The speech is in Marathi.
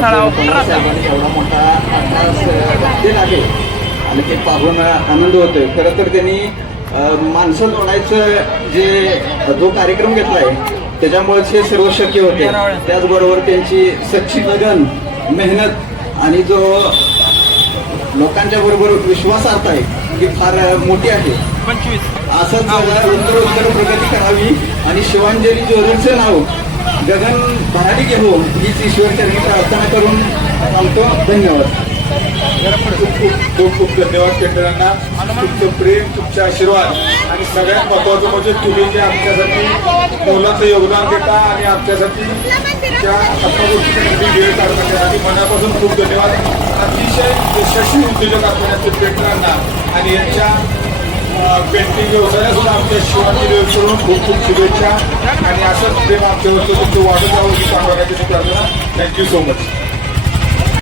साहेबांनी एवढा मोठा अभ्यास दिला आहे आणि ते पाहून आनंद होतोय. खरं तर त्यांनी माणसं जोडायचं जो कार्यक्रम घेतला आहे त्याच्यामुळेच हे सर्व शक्य होते. त्याचबरोबर त्यांची सच्ची लगन, मेहनत आणि जो लोकांच्या बरोबर विश्वासार्थ आहे ती फार मोठी आहे. असंच उत्तर प्रगती करावी आणि शिवांजली ज्वेलर्सचं नाव गगन भरारी घेऊ हीच ईश्वरचरणी प्रार्थना करून सांगतो. धन्यवाद. खूप खूप धन्यवाद केंद्रांना. तुमचं प्रेम, तुमचे आशीर्वाद आणि सगळ्यात महत्वाचं म्हणजे तुम्ही जे आमच्यासाठी मोलाचं योगदान देता आणि आमच्यासाठी त्या अशा गोष्टीसाठी वेळ काढता आणि मनापासून खूप धन्यवाद. अतिशय यशस्वी उद्योजक असणाऱ्या केंद्रांना आणि यांच्या पेंटिंग व्यवसायाला सुद्धा आमच्या शिवाजी व्यवसायाकडून खूप खूप शुभेच्छा आणि असंच प्रेम आमच्या वस्तू तुमचं वाढत जावं ही सांगण्याची प्रार्थना. Thank you so much.